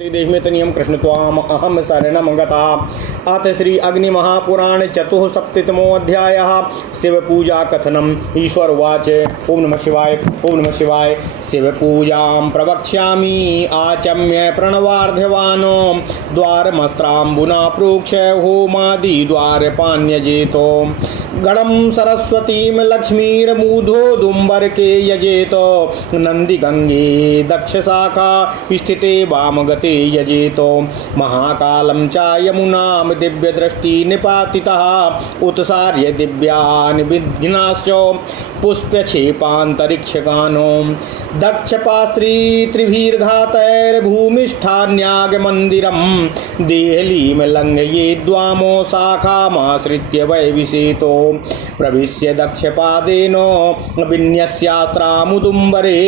देश में तनियम कृष्ण त्वाम अहम शरणम गता। अथ श्री अग्नि महापुराण चतुःसप्तमो अध्याय शिव पूजा कथनम। ईश्वर उवाच ओम नमः शिवाय ओम नमः शिवाय। शिव पूजां प्रवक्ष्यामि आचम्य प्रणवार्ध्यवानो द्वारमस्त्राम्बुना प्रोक्ष होमादि द्वारपान्यजेतो गणं सरस्वतीं लक्ष्मीर्मूढोदुम्बरके यजेतो नंदी गंगे दक्ष शाखा स्थिते वामगते यजेतो महाकालं च यमुनां दिव्यदृष्टि निपातितः उत्सार्य दिव्यान् विघ्नाश्च पुष्पक्षेपान्तरिक्षगानो दक्षपास्त्री त्रिभिर्घातैर्भूमिष्ठान्यागमन्दिरं देहलीं लङ्घयेद्वामो शाखामाश्रित्य वैविशेतो प्रविश्य दक्षपादेन विन्यस्यास्त्रामुदुम्बरे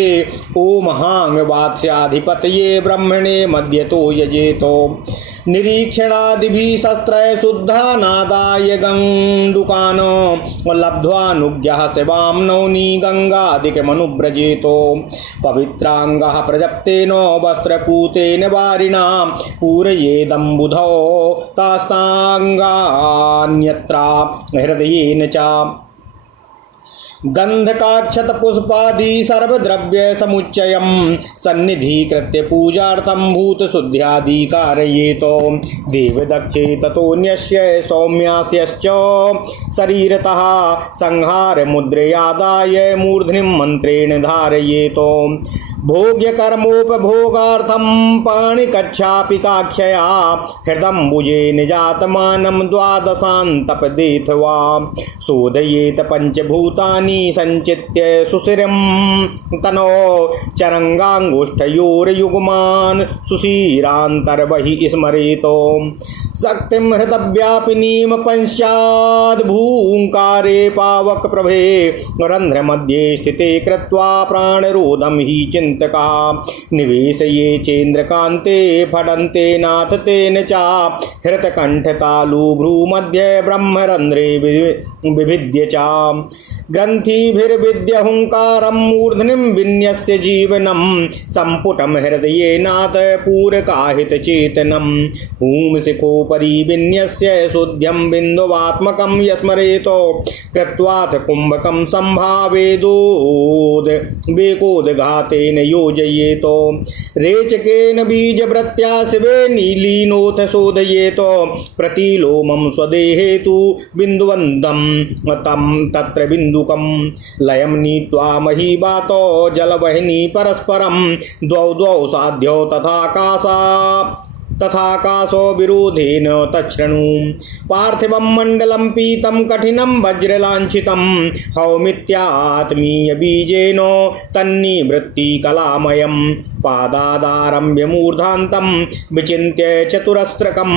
ओमहां वात्स्याधिपतये ब्रह्मणे मध्यतो यजेतो निरीक्षणादिभिः शस्त्रैः शुद्धानादाय गङ्डुकान् लब्ध्वानुज्ञः शिवां नौनी गङ्गादिकमनुव्रजेतो पवित्राङ्गः प्रजप्तेन वस्त्रपूतेन वारिणा पूरयेदम्बुधौ तास्ताङ्गान्यत्रा हृदयेन च गंधकाक्षत पुष्पादि सर्वद्रव्य समुच्चयं सन्निधीकृत्य पूजार्थं भूतशुद्ध्यादि कारयेतो देवदक्षे ततोऽन्यस्य सौम्यास्यश्च शरीरतः संहार मुद्रयादाय मूर्ध्निं मन्त्रेण धारयेतो भोग्यकर्मोपभोगार्थं पाणिकच्छापि काक्षया हृदम्बुजेन जातमानं द्वादशान्तपदेथवा शोधयेत पंचभूतानि संचित्य सुशिरं तनो चरंगांगुष्ठयोर्युग्मान् सुशिरान्तर्बहिः स्मरेतो शक्तिं हृदव्यापिनीं पंचाद्भूङ्कारे पावकप्रभे रन्ध्रमध्ये स्थिते कृत्वा प्राणरोधं हि चिन्तका निवेशये चेन्द्रकान्ते फडन्ते नाथ तेन च हृतकण्ठतालुभ्रूमध्ये ब्रह्मरन्ध्रे विभिद्य च ग्रन्थिभिर्विद्यहुङ्कारं मूर्धनिं विन्यस्य जीवनं सम्पुटं हृदयेनाथ पूरकाहितचेतनं भूमिशिखोपरि विन्यस्य शुद्ध्यं बिन्दुवात्मकं यस्मरेतो कृत्वाथ कुम्भकं सम्भावेदोद्वेकोद्घातेन योजयेतो रेचकेन बीजवृत्त्या शिवे नीलीनोथ शोधयेतो प्रतिलोमं स्वदेहेतु बिन्दुवन्दं तं तत्र बिन्दुकं लयं नीत्वा महीवातो जलवहिनी परस्परं द्वौ द्वौ साध्यौ तथाकाशो विरोधेन तच्छृणु पार्थिवं मण्डलं पीतं कठिनं वज्रलाञ्छितं हौमित्यात्मीय बीजेन तन्निवृत्तिकलामयं पादादारम्भ्य मूर्धान्तं विचिन्त्य चतुरस्रकं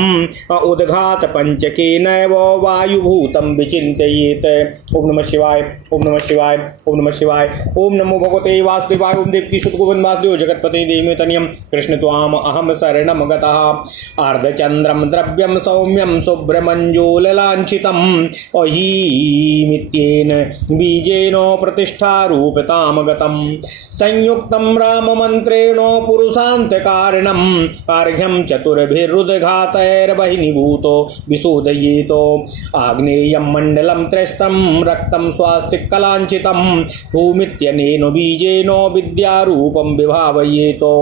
उद्घात पंचकेनैव वायुभूतं विचिन्तयेत्। ओम नमः शिवाय ओम नमः शिवाय ओम नमः शिवाय। ओम नमो भगवते वासुदेवाय ओम देवकी सुत गोविंद वासुदेव जगतपते देवमे तनियम कृष्ण त्वाम अहम शरणम गतः। अर्धचंद्रम द्रव्यम सौम्यम शुभ्रमंजोललांछितम् अहीमित्येन बीजेन प्रतिष्ठारूपताम गतम् संयुक्तं राममन्त्रेण पुरुषान्तकारिणम् अर्घ्यं चतुर्भिरुद्घातैर्बहिर्निभूतो विशोधयेतो आग्नेयं मण्डलं त्रस्तं रक्तं स्वास्तिकलाञ्छितं भूमित्यनेन बीजेन विद्यारूपं विभावयेतो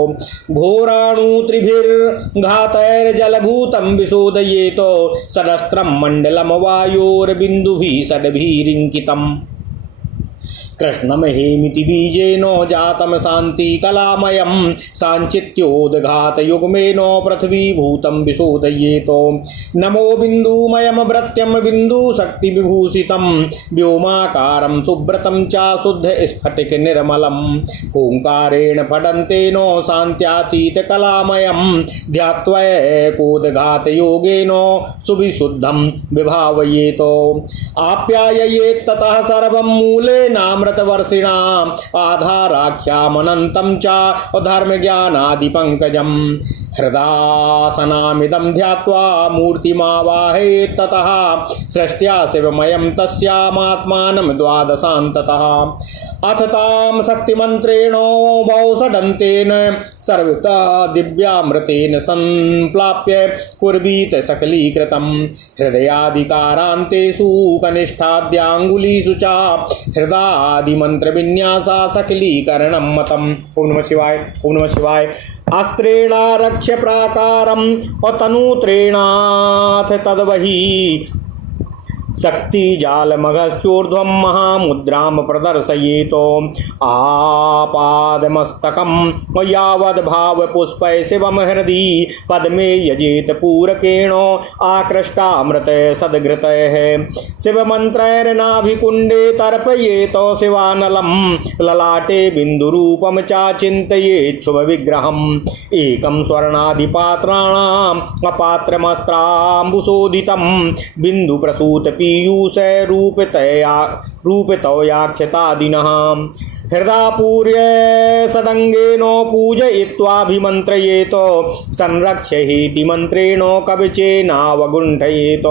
घोराणुत्रिभिर्घातैर्जलभूतं विशोधयेतो सदस्त्रं मण्डलं वायोर्बिन्दुभिः षड्भिरिङ्कितम् कृष्णं हेमिति बीजेन जातं शान्तिकलामयं साञ्चित्योद्घातयुग्मेन पृथ्वीभूतं विशोधयेतो नमो बिन्दुमयं व्रत्यं बिन्दुशक्तिविभूषितं व्योमाकारं सुव्रतं च शुद्धस्फटिकनिर्मलं ओङ्कारेण फडन्तेन शान्त्यातीतकलामयं ध्यात्वैकोद्घातयोगेन सुविशुद्धं विभावयेतो आप्याययेत्ततः सर्वं मूलेनामृतं वर्षिणाम् आधाराख्यामनन्तं च धर्मज्ञानादिपङ्कजम् हृदासनामिदं ध्यात्वा मूर्तिमावाहयेत् ततः सृष्ट्या शिवमयं तस्यामात्मानं द्वादशान्ततः अथ तां शक्तिमन्त्रेणोपौषधन्तेन सर्वता दिव्यामृतेन सम्प्लाप्य कुर्वीत सकलीकृतं हृदयादिकारान्तेषु कनिष्ठाद्याङ्गुलीषु च हृदादिमन्त्रविन्यासा सकलीकरणं मतम्। ओम नमः शिवाय, ओम नमः शिवाय। अस्त्रेणारक्ष्य प्राकारं तनूत्रेणाथ तद्वही शक्ति जालमघश्चूर्ध्वं महामुद्रां प्रदर्शयेतो आपादमस्तकं यावद्भावपुष्पै शिवं हृदि पद्मे यजेत पूरकेण आकृष्टामृत सद्घृतैः शिवमन्त्रैर्नाभिकुण्डे तर्पयेत शिवानलं ललाटे बिन्दुरूपं चाचिन्तयेत् शुभविग्रहम् एकं स्वर्णादिपात्राणाम् अपात्रमस्त्राम्बुशोधितं बिन्दुप्रसूत पीयूष रूपितोयाक्षतादिनः हृदापूर्य षडङ्गेन पूजयित्वाभिमन्त्रयेत संरक्षयेति मन्त्रेण कवचेनावगुण्ठयेत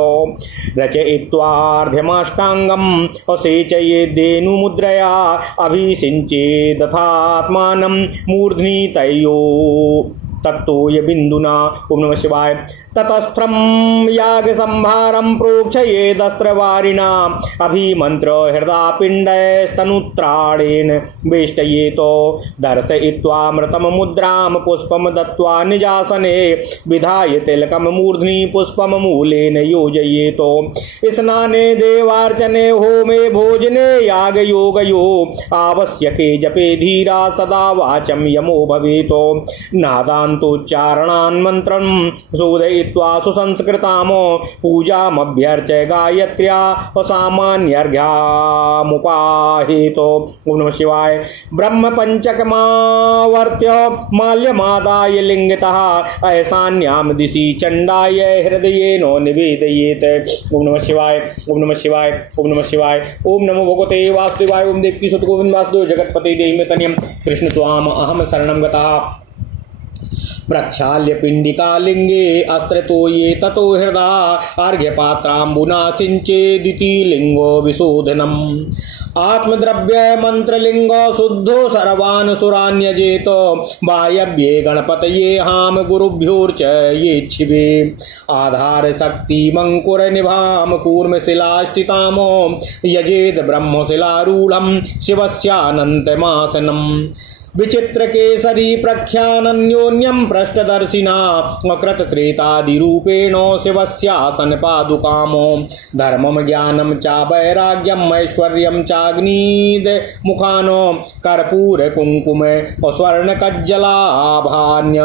रचयित्वार्ध्यमाष्टाङ्गं असेचयेद्वेणुमुद्रया अभिषिञ्चेदथात्मानं मूर्ध्नि तयो तत्तोय बिन्दुना। ओम नमः शिवाय। ततस्त्रं यागसंभारं प्रोक्षयेदस्त्रवारिणा अभिमन्त्र हृदापिण्डस्तनुत्राणेन वेष्टयेतो दर्शयित्वा मुद्रां पुष्पं दत्त्वा निजासने विधाय तिलकं मूर्ध्नि पुष्पं मूलेन योजयेतो स्नाने देवार्चने होमे भोजने यागयोगयो आवश्यके जपे धीरा सदा वाचं यमो भवेतो नादान्तोच्चारणान् मन्त्रं शोधयित्वा सुसंस्कृतां पूजामभ्यर्च्य गायत्र्या सामान्यर्घ्यामुपाहितो। ओम नमः शिवाय। ब्रह्म पंचकमावर्त्य माल्यमादाय लिंगतः ऐशान्यां दिशि चण्डाय हृदयेनो निवेदयेत्। ओम नमः शिवाय, ओम नमः शिवाय, ओम नमः शिवाय। ओम नमो भगवते वासुदेवाय। ओम देवकी सुत गोविंद वासुदेव जगत्पते देहिमेतन्यं कृष्ण त्वाम अहम शरणं गतः। प्रक्षाल्य पिंडिकालिंगे अस्त्रतो ये ततो हृदा अर्घ्यपात्राम्बुना सिंचेदिति लिंगो विशोधनम् आत्मद्रव्य मंत्रलिंग शुद्धो सर्वान् सुरान्यजेतो वायव्ये गणपतये हाम गुरुभ्योर्च येच्छिवे आधार शक्ति मंकुर निभाम कूर्म शिला स्थितामो यजेद ब्रह्मशिलारूढ़ं शिवस्यानन्तमासनम् विचित्र केसरी प्रख्यान्योन्यं पृष्ठदर्शिना कृतकृतादिरूपेण शिवस्यासन पादुकामो धर्मं ज्ञानं च वैराग्यं ऐश्वर्यं चाग्नीद मुखानो कर्पूर कुंकुम स्वर्णकज्जलाभान्य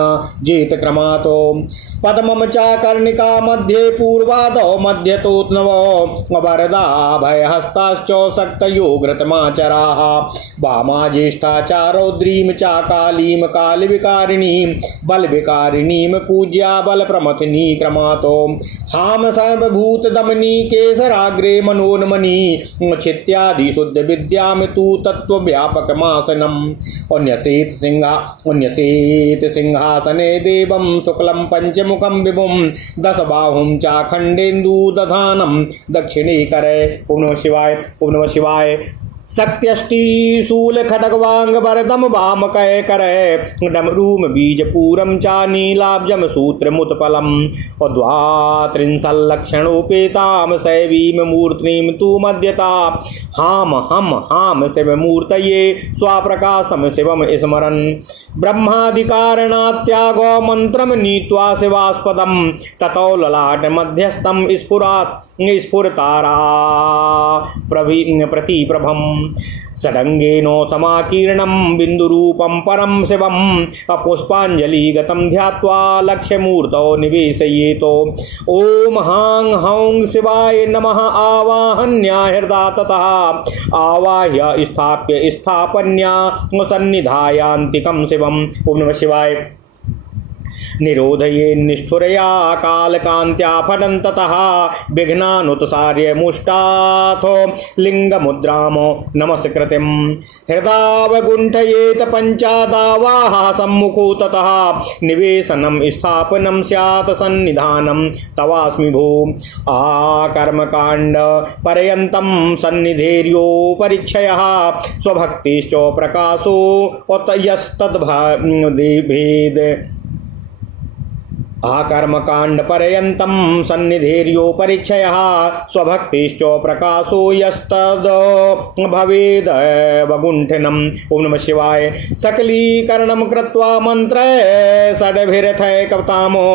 जेत क्रमातो पद्मं च कर्णिका मध्ये पूर्वादौ मध्यतोत्नवो वरदा भयहस्ताश्च शक्तयो घृतमाचराः वामा ज्येष्ठा च रौद्रीं चाकालीं कालविकारिणीं बलविकारिणीं पूज्या बलप्रमथिनी क्रमातो हाम सर्वभूतदमनी केसराग्रे मनोन्मनी छित्यादि शुद्ध विद्यां तु तत्त्वव्यापकमासनम् उन्यसेत सिंहासने देवं शुक्लं पंचमुखं विभुं दशबाहुं चाखण्डेन्दु दधानं दक्षिणे करे। ओम नमः शिवाय, ओम नमः शिवाय। शक्त्यष्टि शूल खड्गवांग वरदम वाम कय करे डमरूम बीज पूरम चा नीलाब्जम सूत्र मुत्पलम द्वात्रिंशल्लक्षणोपेताम शैवीम मूर्तिम तु मध्यता हाम हम हाम शिव मूर्तये स्वाप्रकाशम शिवम स्मरन् ब्रह्मादिकारणात्यागो मंत्रम नीत्वा शिवास्पदम ततो ललाट मध्यस्थम स्फुरतारा प्रतिप्रभम षडंगेनो समाकीर्णं बिंदुरूपं परम शिवम पुष्पांजलिगतं ध्यात्वा लक्ष्यमूर्तौ निवेशयेतो। ओम हां हौं शिवाय नमः आवाहन्या हृदा ततः आवाह्य स्थाप्य स्थापन्या सन्निधायान्तिकं शिवम्। ओम नमः शिवाय। निरोधये निष्ठुरया कालकान्त्याफलन्ततः विघ्नानुत्सार्य मुष्टाथो लिङ्गमुद्रां नमस्कृतिं हृदावगुण्ठयेत पञ्चादावाः सम्मुखो ततः निवेशनं स्थापनं स्यात् सन्निधानं तवास्मि भो आकर्मकाण्ड पर्यन्तं सन्निधेर्यो परीक्षयः स्वभक्तिश्च प्रकाशो यस्तद्भेद आकर्मकाण्ड पर्यन्तं सन्निधेर्यो परीक्षयः स्वभक्तिश्च प्रकाशो यस्तद् भवेद वगुण्ठिनम्। ओम नमः शिवाय। सकलीकरणं कृत्वा मन्त्रे षड्भिरथै कवतामो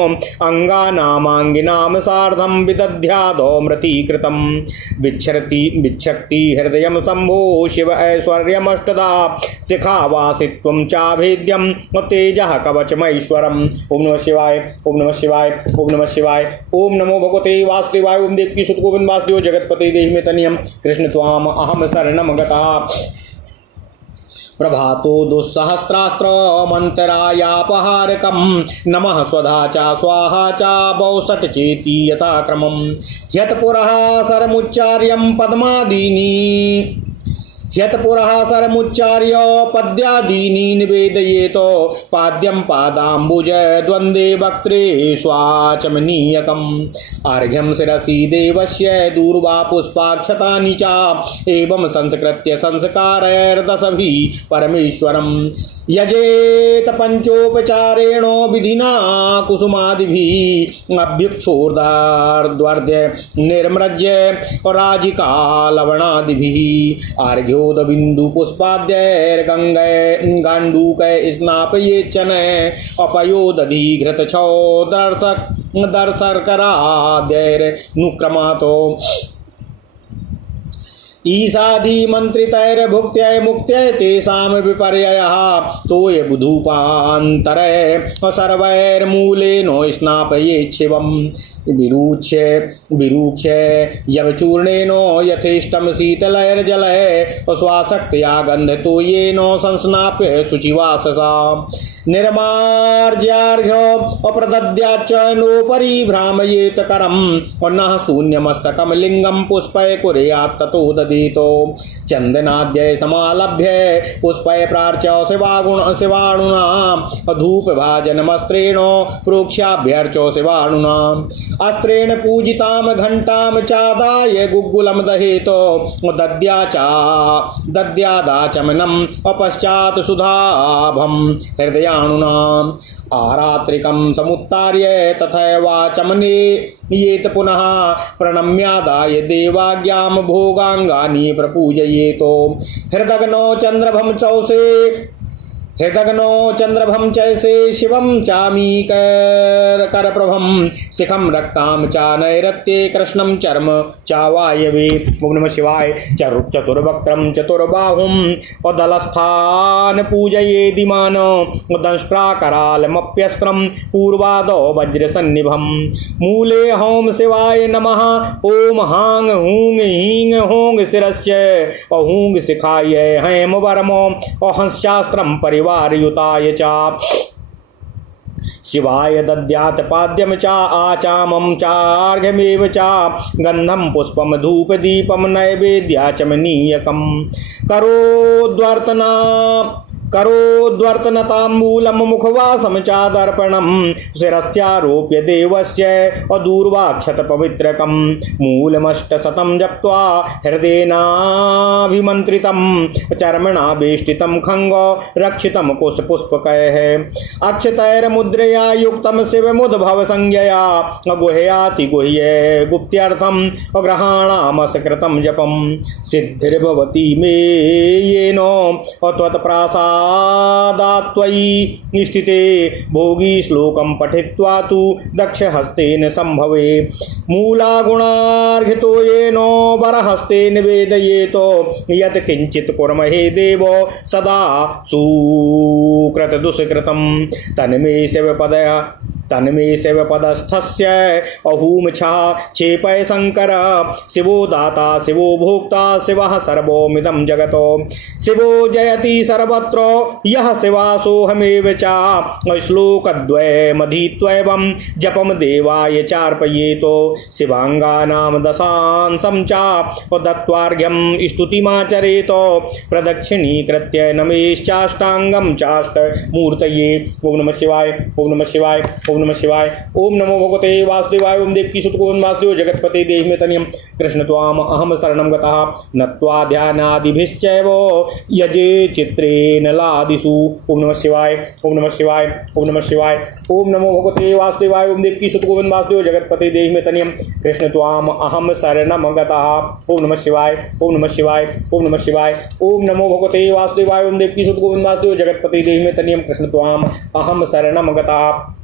अङ्गानामाङ्गिनां सार्धं विदध्यादो मृतीकृतं विच्छक्ति हृदयं शम्भो शिव ऐश्वर्यमष्टदा शिखावासित्वं चाभेद्यं तेजः कवचमैश्वरम्। ओम नमः शिवाय। ओम नमः शिवाय। ओम नमः शिवाय। ओम नमो भगवते वासुदेवाय। ओम देवकी सुत गोविंद वासुदेव जगतपते देहि मे तनियम कृष्ण त्वाम अहम शरणम गतः। प्रभातो दुस्सहस्रास्त्र मंत्रायापहारकं नमः स्वधा चा स्वाहा चा बौसट चेति यथाक्रमं यत्पुरः सरमुच्चार्यं पद्मादीनि यत्पुरःसरमुच्चार्य पद्यादीनि निवेदयेतो पाद्यं पादाम्बुज द्वन्द्वे वक्त्रे स्वाचमनीयकम् अर्घ्यं शिरसि देवस्य दूर्वा पुष्पाक्षतानि च एवं संस्कृत्य संस्कारैर्दशभिः परमेश्वरं यजेत पंचोपचारेण विधिना कुसुमादिभिः अभ्युक्षोर्धार्द्वर्ध्य निर्मृज्य राजिका लवणादिभिः अर्घ्योदबिन्दु पुष्पाद्यैर्गङ्गै गाण्डूकै स्नापयेच्चन अपयोदधि घृतछौ दर्शर्कराद्यैर्नुक्रमातो ईशादि मंत्रितैर्भुक्त्यै मुक्त्यै तेषां विपर्ययः तोय बुधूपान्तरे सर्वैर्मूलेनो स्नापयेच्छिवं विरूक्ष्य यवचूर्णेनो यथेष्टं शीतलैर्जलै स्वासक्त्या गन्धतोयेनो संस्नाप्य शुचिवाससा निर्मार्ज्यार्घ्यो अप्रदद्याच्च नोपरि भ्रामयेत करं नः शून्यमस्तकं लिङ्गं पुष्पै कुर्यात् ततो ददीतो चन्दनाद्यै समालभ्य पुष्पै प्रार्च्य शिवाणुना धूपभाजनमस्त्रेण प्रोक्ष्याभ्यर्च्य शिवाणुना अस्त्रेण पूजितां घण्टां चादाय गुग्गुलं दहेतो दद्यादाचमनम् अपश्चात् सुधाभं हृदयाणुना आरात्रिकं समुत्तार्य तथैवाचमने येत पुनः प्रणम्यादाय देवाज्ञां भोगाङ्गानि प्रपूजयेतो हृदग्नो चन्द्रभं चैसे शिवं चामीकरप्रभं शिखं रक्तां च नैरत्ये कृष्णं चर्म चावायवे। ओम नमः शिवाय। चतुर्वक्त्रं चतुर्बाहुं दलस्थान पूजयेदिमान दंष्ट्राकरालमप्यस्त्रं पूर्वादो वज्रसन्निभं मूले होम शिवाय नमः। ओम हांग हूंग हींग होंग शिरस्य अहूंग शिखाय हैम वर्मो अहंशास्त्रं परिवार युताय च शिवाय दद्यात् पाद्यं च आचामं चार्घ्यमेव च गन्धं पुष्पं धूपदीपं नैवेद्याचमनीयकं करोद्वर्तनताम्बूलं मुखवासं चादर्पणं शिरस्यारोप्य देवस्य अदूर्वाक्षतपवित्रकं मूलमष्टशतं जप्त्वा हृदयेनाभिमन्त्रितं चर्मणा वेष्टितं खङ्ग रक्षितं कुशपुष्पकैः अक्षतैर्मुद्रया युक्तं शिवमुद्भवसंज्ञया गुह्यातिगुह्ये गुप्त्यर्थं ग्रहाणामसकृतं जपं सिद्धिर्भवति मे येन त्वत्प्रासादात्त्वयि स्थिते भोगी श्लोकं पठित्वा तु दक्षहस्तेन संभवे मूलागुणार्घितो येन वरहस्ते निवेदयेतो यत् किञ्चित् कुर्महे देव सदा सुकृतदुष्कृतं तन्मे शिवपदस्थस्य अहूमछा क्षेपय शंकर शिवो दाता शिवो भोक्ता शिवः सर्वोमिदं जगतो शिवो जयति सर्वत्र यह शिवासोहमेव चा श्लोकद्वयमधीत्वैवं जपम देवाय चार्पयेतो शिवांगानां दशांशं चा दत्त्वार्घ्यं स्तुतिमाचरेतो प्रदक्षिणीकृत्य नमेश्चाष्टांगं चाष्टमूर्तये। ओम नमः शिवाय, ओम नमः शिवाय, ओम नमः शिवाय। ओम नमो भगवते वासुदेवाय। ओम देवकी सुत गोविंद वासुदेव जगत्पते देहि मे तनियम कृष्ण त्वाम अहम शरणं गतः नत्वा ध्यानादिभिश्चैव यजे चित्रेण लादिषु। ओम नमः शिवाय, ओम नमः शिवाय, ओम नमः शिवाय। ओम नमो भगवते वासुदेवाय। ओम देवकी सुत गोविंद वासुदेव जगत्पते देहि मे तनियम कृष्ण त्वाम अहम शरणं गतः। ओम नमः शिवाय, ओम नमः शिवाय, ओम नमः शिवाय। ओम नमो भगवते वासुदेवाय। ओम देवकी सुत गोविंद वासुदेव जगत्पते देहि मे तनियम कृष्ण त्वाम अहम शरणं गतः।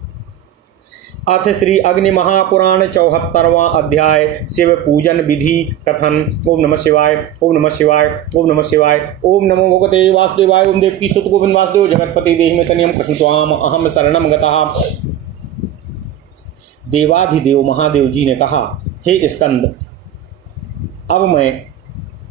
अथ श्री अग्नि महापुराण 74वां अध्याय शिव पूजन विधि कथन। ओम नमः शिवाय, ओम नमः शिवाय, ओम नमः शिवाय। ओम नमो भगवते वासुदेवाय। ओम देवकी सुत गोविंद वासुदेव जगत्पते देहि मे तनियम कृष्ण त्वाम अहम शरणं गतः। देवाधिदेव महादेव जी ने कहा, हे स्कंद, अब मैं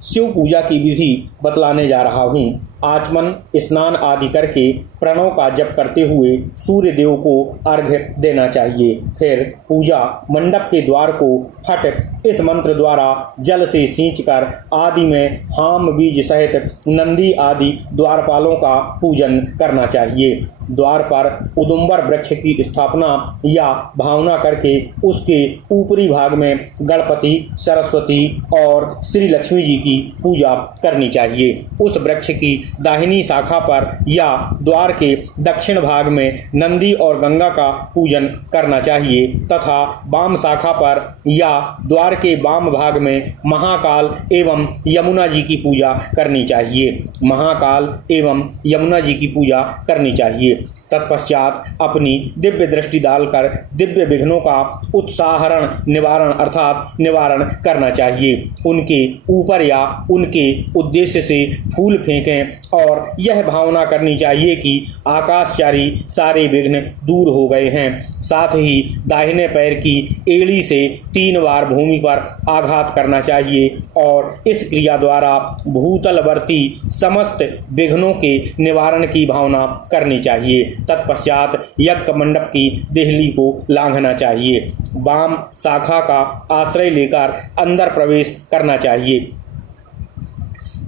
शिव पूजा की विधि बतलाने जा रहा हूँ। आचमन स्नान आदि करके प्रणव का जप करते हुए सूर्य देव को अर्घ्य देना चाहिए। फिर पूजा मंडप के द्वार को फट इस मंत्र द्वारा जल से सींचकर आदि में हाम बीज सहित नंदी आदि द्वारपालों का पूजन करना चाहिए। द्वार पर उदुम्बर वृक्ष की स्थापना या भावना करके उसके ऊपरी भाग में गणपति, सरस्वती और श्री लक्ष्मी जी की पूजा करनी चाहिए। उस वृक्ष की दाहिनी शाखा पर या द्वार के दक्षिण भाग में नंदी और गंगा का पूजन करना चाहिए तथा वाम शाखा पर या द्वार के वाम भाग में महाकाल एवं यमुना जी की पूजा करनी चाहिए। महाकाल एवं यमुना जी की पूजा करनी चाहिए। तत्पश्चात अपनी दिव्य दृष्टि डालकर दिव्य विघ्नों का उत्साहरण निवारण अर्थात निवारण करना चाहिए। उनके ऊपर या उनके उद्देश्य से फूल फेंकें और यह भावना करनी चाहिए कि आकाशचारी सारे विघ्न दूर हो गए हैं। साथ ही दाहिने पैर की एड़ी से 3 बार भूमि पर आघात करना चाहिए और इस क्रिया द्वारा भूतलवर्ती समस्त विघ्नों के निवारण की भावना करनी चाहिए। तत्पश्चात यज्ञ मंडप की देहली को लांघना चाहिए। वाम शाखा का आश्रय लेकर अंदर प्रवेश करना चाहिए।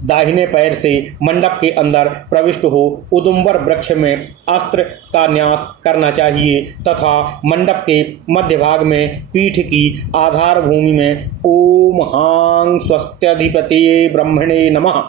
दाहिने पैर से मंडप के अंदर प्रविष्ट हो उदुम्बर वृक्ष में अस्त्र का न्यास करना चाहिए तथा मंडप के मध्य भाग में पीठ की आधार भूमि में ओम हां स्वस्त्यधिपतये ब्रह्मणे नमः,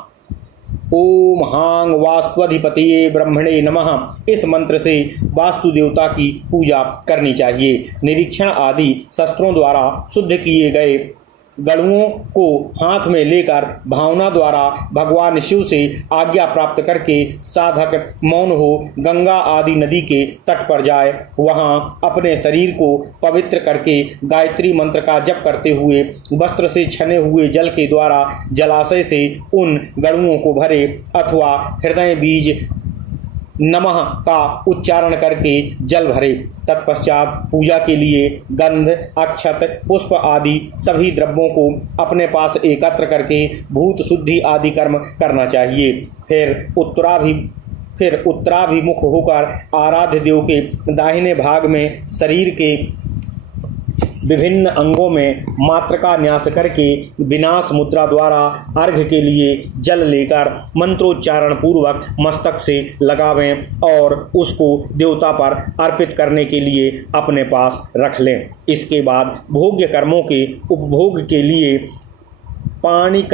ओम हां वास्तुअधिपतये ब्रह्मणे नमः इस मंत्र से वास्तु देवता की पूजा करनी चाहिए। निरीक्षण आदि शस्त्रों द्वारा शुद्ध किए गए गणुओं को हाथ में लेकर भावना द्वारा भगवान शिव से आज्ञा प्राप्त करके साधक मौन हो गंगा आदि नदी के तट पर जाए। वहां अपने शरीर को पवित्र करके गायत्री मंत्र का जप करते हुए वस्त्र से छने हुए जल के द्वारा जलाशय से उन गणुओं को भरे अथवा हृदय बीज नमः का उच्चारण करके जल भरे। तत्पश्चात पूजा के लिए गंध, अक्षत, पुष्प आदि सभी द्रव्यों को अपने पास एकत्र करके भूत शुद्धि आदि कर्म करना चाहिए। फिर उत्तराभिमुख होकर आराध्य देव के दाहिने भाग में शरीर के विभिन्न अंगों में मातृका न्यास करके विनाश मुद्रा द्वारा अर्घ्य के लिए जल लेकर मंत्रोच्चारण पूर्वक मस्तक से लगावें और उसको देवता पर अर्पित करने के लिए अपने पास रख लें। इसके बाद भोग्य कर्मों के उपभोग के लिए पाणिक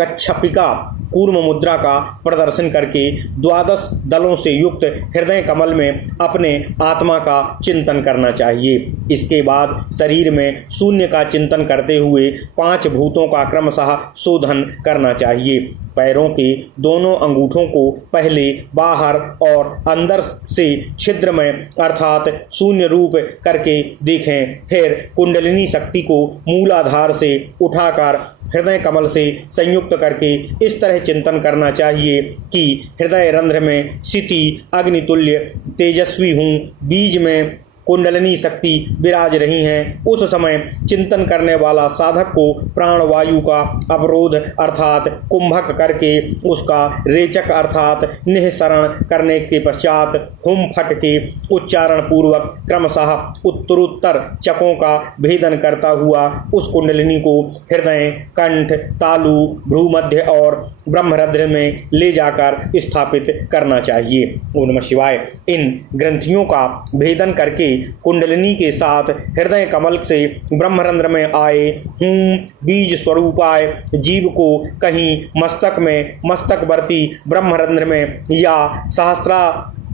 कच्छपिका कूर्म मुद्रा का प्रदर्शन करके 12 दलों से युक्त हृदय कमल में अपने आत्मा का चिंतन करना चाहिए। इसके बाद शरीर में शून्य का चिंतन करते हुए 5 भूतों का क्रमशः शोधन करना चाहिए। पैरों के दोनों अंगूठों को पहले बाहर और अंदर से छिद्र में अर्थात शून्य रूप करके देखें। फिर कुंडलिनी शक्ति को मूलाधार से उठाकर हृदय कमल से संयुक्त करके इस तरह चिंतन करना चाहिए कि हृदय रंध्र में क्षिति अग्नितुल्य तेजस्वी हूँ, बीज में कुंडलिनी शक्ति विराज रही हैं, उस समय चिंतन करने वाला साधक को प्राणवायु का अवरोध अर्थात कुंभक करके उसका रेचक अर्थात निःसरण करने के पश्चात हुम फट के उच्चारण पूर्वक क्रमशः उत्तरोत्तर चकों का भेदन करता हुआ उस कुंडलिनी को हृदय, कंठ, तालु, भ्रूमध्य और ब्रह्मरंध्र में ले जाकर स्थापित करना चाहिए। ओम नमः शिवाय। इन ग्रंथियों का भेदन करके कुंडलिनी के साथ हृदय कमल से ब्रह्मरंध्र में आए हूं बीज स्वरूपाय जीव को कहीं मस्तक में मस्तकवर्ती ब्रह्मरंध्र में या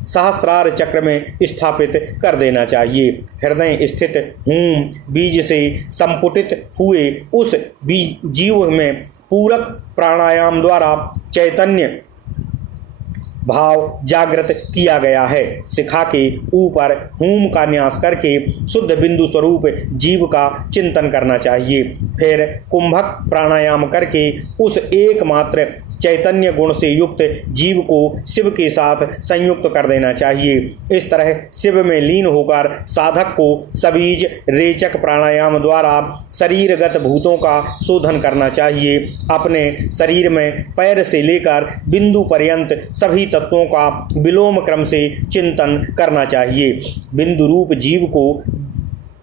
सहस्रार चक्र में स्थापित कर देना चाहिए। हृदय स्थित हूं बीज से संपुटित हुए उस बीज जीव में पूरक प्राणायाम द्वारा चैतन्य भाव जागृत किया गया है। शिखा के ऊपर हूम का न्यास करके शुद्ध बिंदु स्वरूप जीव का चिंतन करना चाहिए। फिर कुंभक प्राणायाम करके उस एकमात्र चैतन्य गुण से युक्त जीव को शिव के साथ संयुक्त कर देना चाहिए। इस तरह शिव में लीन होकर साधक को सबीज रेचक प्राणायाम द्वारा शरीरगत भूतों का शोधन करना चाहिए। अपने शरीर में पैर से लेकर बिंदु पर्यंत सभी तत्वों का विलोम क्रम से चिंतन करना चाहिए। बिंदु रूप जीव को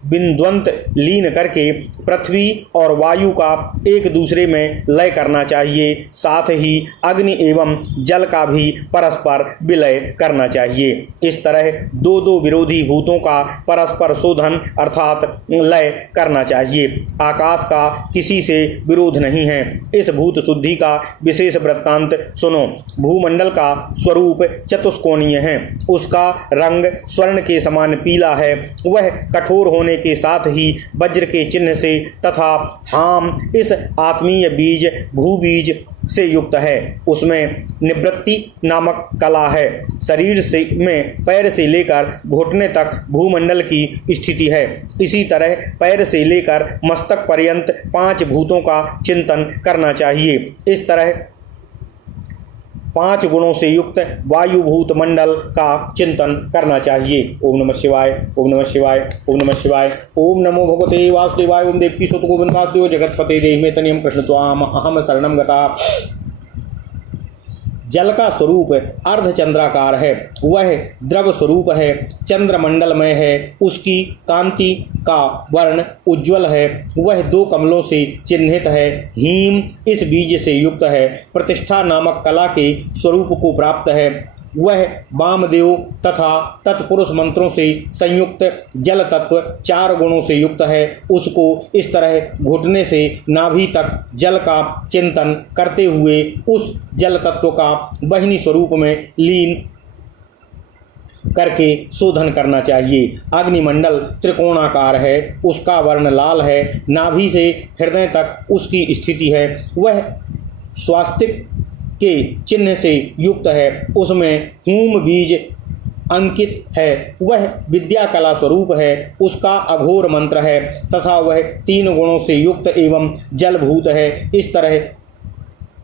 बिंदुवंत लीन करके पृथ्वी और वायु का एक दूसरे में लय करना चाहिए। साथ ही अग्नि एवं जल का भी परस्पर विलय करना चाहिए। इस तरह दो दो विरोधी भूतों का परस्पर शोधन अर्थात लय करना चाहिए। आकाश का किसी से विरोध नहीं है। इस भूत शुद्धि का विशेष वृत्तांत सुनो। भूमंडल का स्वरूप चतुष्कोणीय है, उसका रंग स्वर्ण के समान पीला है। वह कठोर होने के साथ ही वज्र के चिन्ह से तथा हाम इस आत्मीय बीज भूबीज से युक्त है। उसमें निवृत्ति नामक कला है। शरीर से में पैर से लेकर घुटने तक भूमंडल की स्थिति है। इसी तरह पैर से लेकर मस्तक पर्यंत 5 भूतों का चिंतन करना चाहिए। इस तरह 5 गुणों से युक्त वायुभूत मंडल का चिंतन करना चाहिए। ओम नमः शिवाय, ओम नमः शिवाय, ओम नमः शिवाय। ओम नमो भगवते वासुदेवाय। ओम देवकी सुत गोविंदाद्यो जगतपते देहि मे तनियम कृष्ण त्वाम अहम शरणम गता। जल का स्वरूप अर्धचंद्राकार है। वह द्रव स्वरूप है, चंद्रमंडलमय है। उसकी कांति का वर्ण उज्ज्वल है। वह 2 कमलों से चिन्हित है। हीम इस बीज से युक्त है। प्रतिष्ठा नामक कला के स्वरूप को प्राप्त है। वह वामदेव तथा तत्पुरुष मंत्रों से संयुक्त जल तत्व 4 गुणों से युक्त है। उसको इस तरह घुटने से नाभि तक जल का चिंतन करते हुए उस जल तत्व का वहनी स्वरूप में लीन करके शोधन करना चाहिए। अग्निमंडल त्रिकोणाकार है, उसका वर्ण लाल है। नाभि से हृदय तक उसकी स्थिति है। वह स्वास्तिक के चिन्ह से युक्त है। उसमें हूम बीज अंकित है। वह विद्या कला स्वरूप है। उसका अघोर मंत्र है तथा वह 3 गुणों से युक्त एवं जलभूत है। इस तरह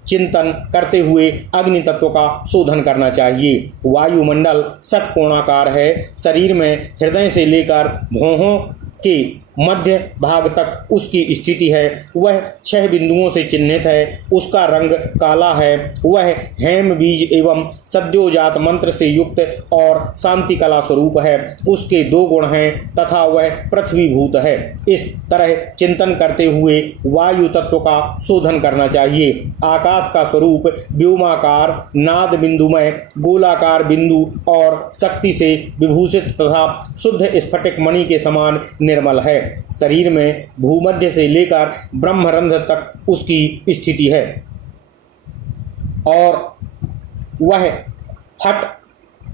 चिंतन करते हुए अग्नि तत्व का शोधन करना चाहिए। वायुमंडल षटकोणाकार है। शरीर में हृदय से लेकर भौहों के मध्य भाग तक उसकी स्थिति है। वह 6 बिंदुओं से चिन्हित है। उसका रंग काला है। वह हेम बीज एवं सद्योजात मंत्र से युक्त और शांति कला स्वरूप है। उसके 2 गुण हैं तथा वह पृथ्वीभूत है। इस तरह चिंतन करते हुए वायु तत्व का शोधन करना चाहिए। आकाश का स्वरूप व्योमाकार नाद बिंदुमय गोलाकार बिंदु और शक्ति से विभूषित तथा शुद्ध स्फटिक मणि के समान निर्मल है। शरीर में भूमध्य से लेकर ब्रह्मरंध्र तक उसकी स्थिति है और वह फट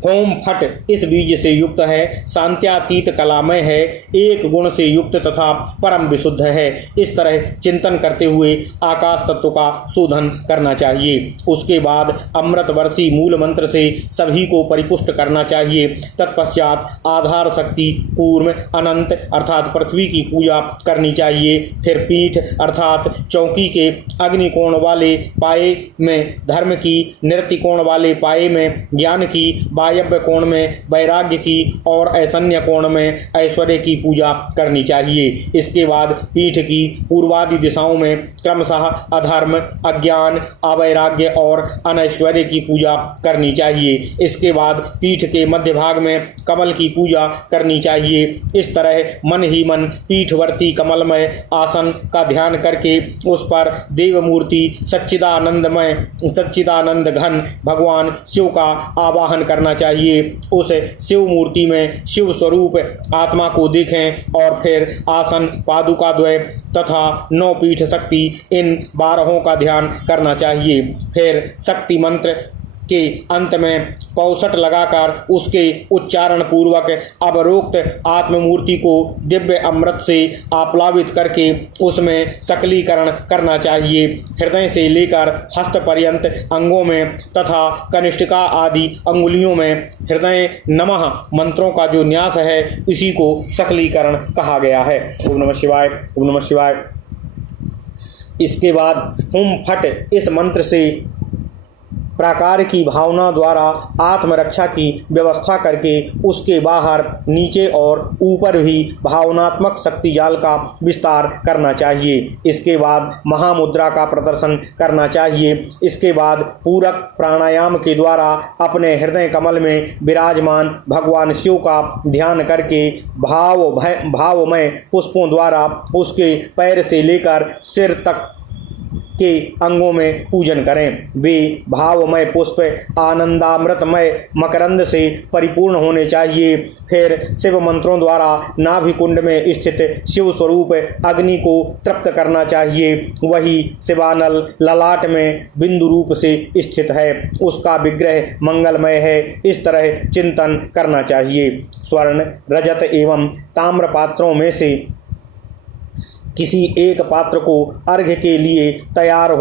होम फट इस बीज से युक्त है। शांत्यातीत कलामय है। 1 गुण से युक्त तथा परम विशुद्ध है। इस तरह चिंतन करते हुए आकाश तत्व का शोधन करना चाहिए। उसके बाद अमृत वर्षी मूल मंत्र से सभी को परिपुष्ट करना चाहिए। तत्पश्चात आधार शक्ति कूर्म अनंत अर्थात पृथ्वी की पूजा करनी चाहिए। फिर पीठ अर्थात चौकी के अग्निकोण वाले पाए में धर्म की, नृत्य कोण वाले पाए में ज्ञान की, वायव्य कोण में वैराग्य की और ऐसन्य कोण में ऐश्वर्य की पूजा करनी चाहिए। इसके बाद पीठ की पूर्वादि दिशाओं में क्रमशः अधर्म, अज्ञान, अवैराग्य और अनैश्वर्य की पूजा करनी चाहिए। इसके बाद पीठ के मध्य भाग में कमल की पूजा करनी चाहिए। इस तरह मन ही मन पीठवर्ती कमलमय आसन का ध्यान करके उस पर देव मूर्ति सच्चिदानंद घन भगवान शिव का आवाहन करना चाहिए। उस शिव मूर्ति में शिव स्वरूप आत्मा को देखें और फिर आसन, पादुका द्वय तथा 9 पीठ शक्ति इन 12 का ध्यान करना चाहिए। फिर शक्ति मंत्र के अंत में 65 लगाकर उसके उच्चारण पूर्वक अवरोक्त आत्ममूर्ति को दिव्य अमृत से आप्लावित करके उसमें सकलीकरण करना चाहिए। हृदय से लेकर हस्त पर्यंत अंगों में तथा कनिष्ठिका आदि अंगुलियों में हृदय नमः मंत्रों का जो न्यास है इसी को सकलीकरण कहा गया है। ओम नमः शिवाय, ओम नमः शिवाय। इसके बाद हुम फट इस मंत्र से प्राकार की भावना द्वारा आत्मरक्षा की व्यवस्था करके उसके बाहर, नीचे और ऊपर भी भावनात्मक शक्ति जाल का विस्तार करना चाहिए। इसके बाद महामुद्रा का प्रदर्शन करना चाहिए। इसके बाद पूरक प्राणायाम के द्वारा अपने हृदय कमल में विराजमान भगवान शिव का ध्यान करके भावमय पुष्पों द्वारा उसके पैर से लेकर सिर तक के अंगों में पूजन करें। वे भावमय पुष्प आनंदामृतमय मकरंद से परिपूर्ण होने चाहिए। फिर शिव मंत्रों द्वारा नाभि कुंड में स्थित शिव स्वरूप अग्नि को तृप्त करना चाहिए। वही शिवानल ललाट में बिंदु रूप से स्थित है, उसका विग्रह मंगलमय है। इस तरह चिंतन करना चाहिए। स्वर्ण, रजत एवं ताम्र पात्रों में से किसी एक पात्र को अर्घ्य के लिए तैयार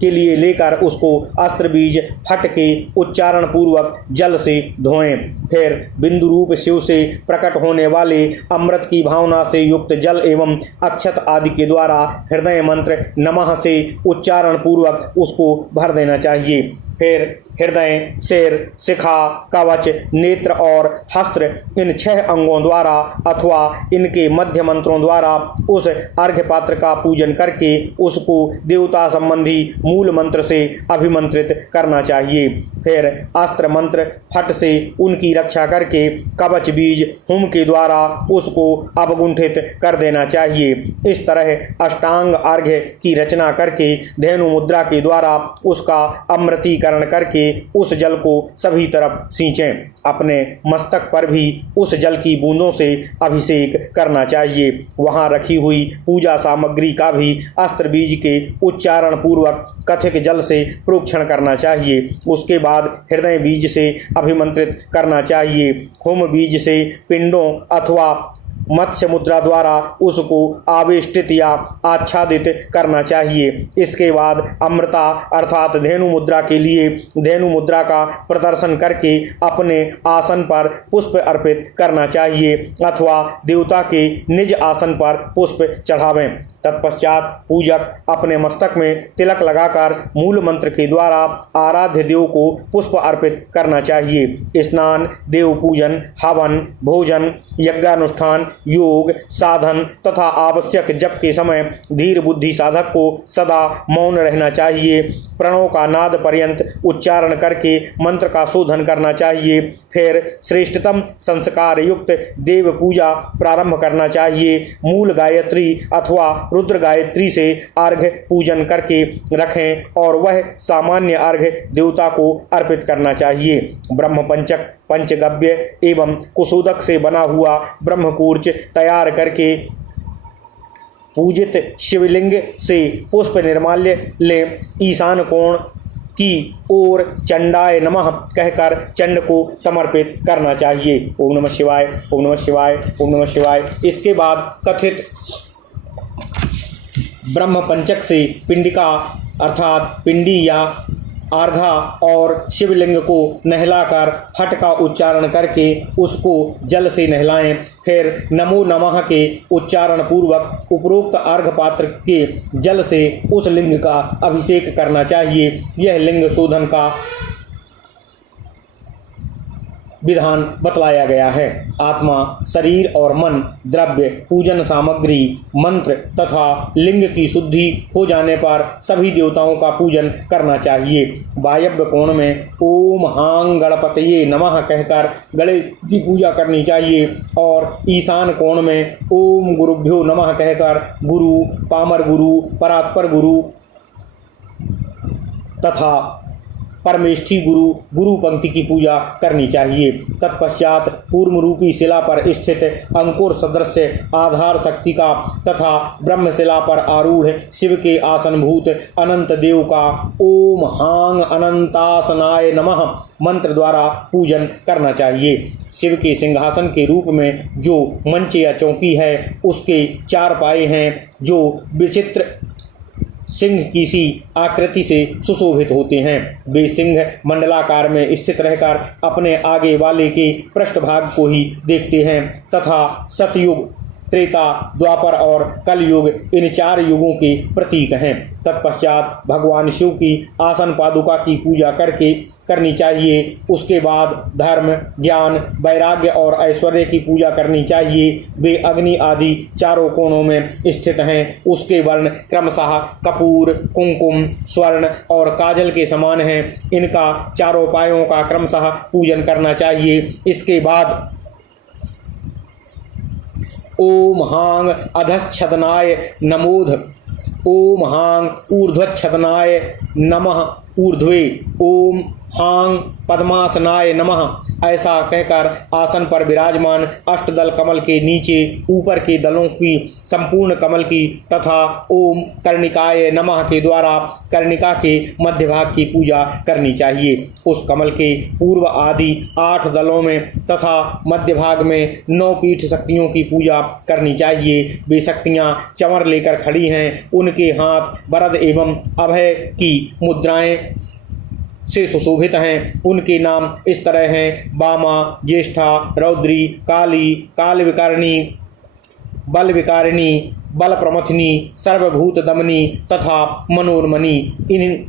के लिए लेकर उसको अस्त्र बीज फट के उच्चारण पूर्वक जल से धोएं। फिर बिंदु रूप शिव से प्रकट होने वाले अमृत की भावना से युक्त जल एवं अक्षत आदि के द्वारा हृदय मंत्र नमः से उच्चारण पूर्वक उसको भर देना चाहिए। फिर हृदय, सिर, शिखा, कवच, नेत्र और हस्त्र इन 6 अंगों द्वारा अथवा इनके मध्य मंत्रों द्वारा उस अर्घ्य पात्र का पूजन करके उसको देवता संबंधी मूल मंत्र से अभिमंत्रित करना चाहिए। फिर अस्त्र मंत्र फट से उनकी रक्षा करके कवच बीज हुम के द्वारा उसको अवगुंठित कर देना चाहिए। इस तरह अष्टांग अर्घ्य की रचना करके धेनु मुद्रा के द्वारा उसका अमृतीकरण करके उस जल को सभी तरफ सींचें। अपने मस्तक पर भी उस जल की बूंदों से अभिषेक करना चाहिए। वहां रखी हुई पूजा सामग्री का भी अस्त्र बीज के उच्चारण पूर्वक कथिक जल से प्रोक्षण करना चाहिए। उसके बाद हृदय बीज से अभिमंत्रित करना चाहिए। होम बीज से पिंडों अथवा मत्स्य मुद्रा द्वारा उसको आवेष्टित या आच्छादित करना चाहिए। इसके बाद अमृता अर्थात धेनु मुद्रा के लिए धेनु मुद्रा का प्रदर्शन करके अपने आसन पर पुष्प अर्पित करना चाहिए अथवा देवता के निज आसन पर पुष्प चढ़ावें। तत्पश्चात पूजक अपने मस्तक में तिलक लगाकर मूल मंत्र के द्वारा आराध्य देव को पुष्प अर्पित करना चाहिए। स्नान, देव पूजन, हवन, भोजन, यज्ञानुष्ठान, योग, साधन तथा आवश्यक जप के समय धीर बुद्धि साधक को सदा मौन रहना चाहिए। प्रणव का नाद पर्यंत उच्चारण करके मंत्र का शोधन करना चाहिए। फिर श्रेष्ठतम संस्कार युक्त देव पूजा प्रारंभ करना चाहिए। मूल गायत्री अथवा रुद्र गायत्री से अर्घ्य पूजन करके रखें और वह सामान्य अर्घ्य देवता को अर्पित करना चाहिए। ब्रह्म पंचक, पंचगव्य एवं कुशोदक से बना हुआ ब्रह्मकूर्च तैयार करके पूजित शिवलिंग से पुष्प निर्माल्य ले ईशान कोण की ओर चंडाय नमः कहकर चंड को समर्पित करना चाहिए। ओम नमः शिवाय, ओम नमः शिवाय, ओम नमः शिवाय। इसके बाद कथित ब्रह्म पंचक से पिंडिका अर्थात पिंडी या अर्घा और शिवलिंग को नहलाकर फट का उच्चारण करके उसको जल से नहलाएं। फिर नमो नमः के उच्चारण पूर्वक उपरोक्त अर्घ पात्र के जल से उस लिंग का अभिषेक करना चाहिए। यह लिंग शोधन का विधान बतलाया गया है। आत्मा, शरीर और मन, द्रव्य, पूजन सामग्री, मंत्र तथा लिंग की शुद्धि हो जाने पर सभी देवताओं का पूजन करना चाहिए। वायव्य कोण में ओम हां गणपतये नमः कहकर गणेश की पूजा करनी चाहिए और ईशान कोण में ओम गुरुभ्यो नमः कहकर गुरु, पामर गुरु, परात्पर गुरु तथा परमेष्ठी गुरु पंक्ति की पूजा करनी चाहिए। तत्पश्चात पूर्व रूपी शिला पर स्थित अंकुर सदृश आधार शक्ति का तथा ब्रह्मशिला पर आरूढ़ शिव के आसनभूत अनंत देव का ओम हां अनंतासनाय नमः मंत्र द्वारा पूजन करना चाहिए। शिव के सिंहासन के रूप में जो मंच या चौकी है उसके 4 पाए हैं जो विचित्र सिंह की सी आकृति से सुशोभित होते हैं। वे सिंह मंडलाकार में स्थित रहकर अपने आगे वाले के पृष्ठभाग को ही देखते हैं तथा सतयुग, त्रेता, द्वापर और कलयुग इन 4 युगों के प्रतीक हैं। तत्पश्चात भगवान शिव की आसन पादुका की पूजा करनी चाहिए। उसके बाद धर्म, ज्ञान, वैराग्य और ऐश्वर्य की पूजा करनी चाहिए। वे अग्नि आदि चारों कोणों में स्थित हैं। उसके वर्ण क्रमशः कपूर, कुमकुम, स्वर्ण और काजल के समान हैं। इनका चारों पायों का क्रमशः पूजन करना चाहिए। इसके बाद ओम हां अधश्छदनाय नमोध, ओम हां ऊर्ध्वच्छदनाय नमः ऊर्ध्वे, ओम हां पद्मासनाय नमः ऐसा कहकर आसन पर विराजमान अष्टदल कमल के नीचे ऊपर के दलों की संपूर्ण कमल की तथा ओम कर्णिकाय नमः के द्वारा कर्णिका के मध्य भाग की पूजा करनी चाहिए। उस कमल के पूर्व आदि 8 दलों में तथा मध्य भाग में 9 पीठ शक्तियों की पूजा करनी चाहिए। वे शक्तियाँ चंवर लेकर खड़ी हैं। उनके हाथ वरद एवं अभय की मुद्राएं से सुशोभित हैं। उनके नाम इस तरह हैं: वामा, ज्येष्ठा, रौद्री, काली, काल विकारिणी, बल विकारिणी, बल प्रमथिनी, सर्वभूत दमनी तथा मनोन्मनी। इन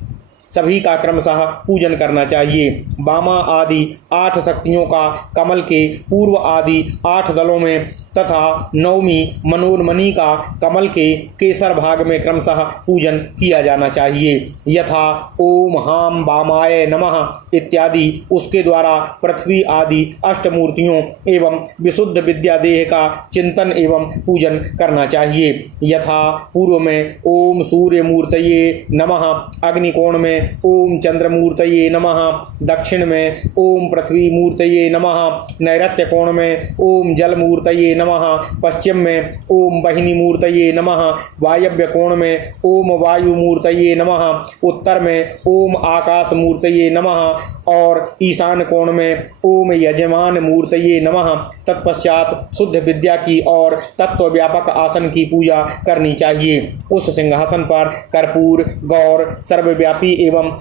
सभी का क्रमशः पूजन करना चाहिए। वामा आदि 8 शक्तियों का कमल के पूर्व आदि 8 दलों में तथा 9वीं मनोन्मनी का कमल के केसर भाग में क्रमशः पूजन किया जाना चाहिए। यथा ओम हां वामाय नमः इत्यादि उसके द्वारा पृथ्वी आदि अष्टमूर्तियों एवं विशुद्ध विद्या देह का चिंतन एवं पूजन करना चाहिए। यथा पूर्व में ओम सूर्य मूर्तये नमः, अग्निकोण में ओम चंद्रमूर्तये नमः, दक्षिण में ओम पृथ्वी मूर्तये नमः, नैऋत्य कोण में ओम जल मूर्तये नमः, पश्चिम में ओम वाहिनी मूर्तये नमः, वायव्य कोण में ओम वायु मूर्तये नमः, उत्तर में ओम आकाश मूर्तये नमः और ईशान कोण में ओम यजमान मूर्तये नमः। तत्पश्चात शुद्ध विद्या की और तत्व व्यापक आसन की पूजा करनी चाहिए। उस सिंहासन पर कर्पूर, गौर, सर्वव्यापी एवं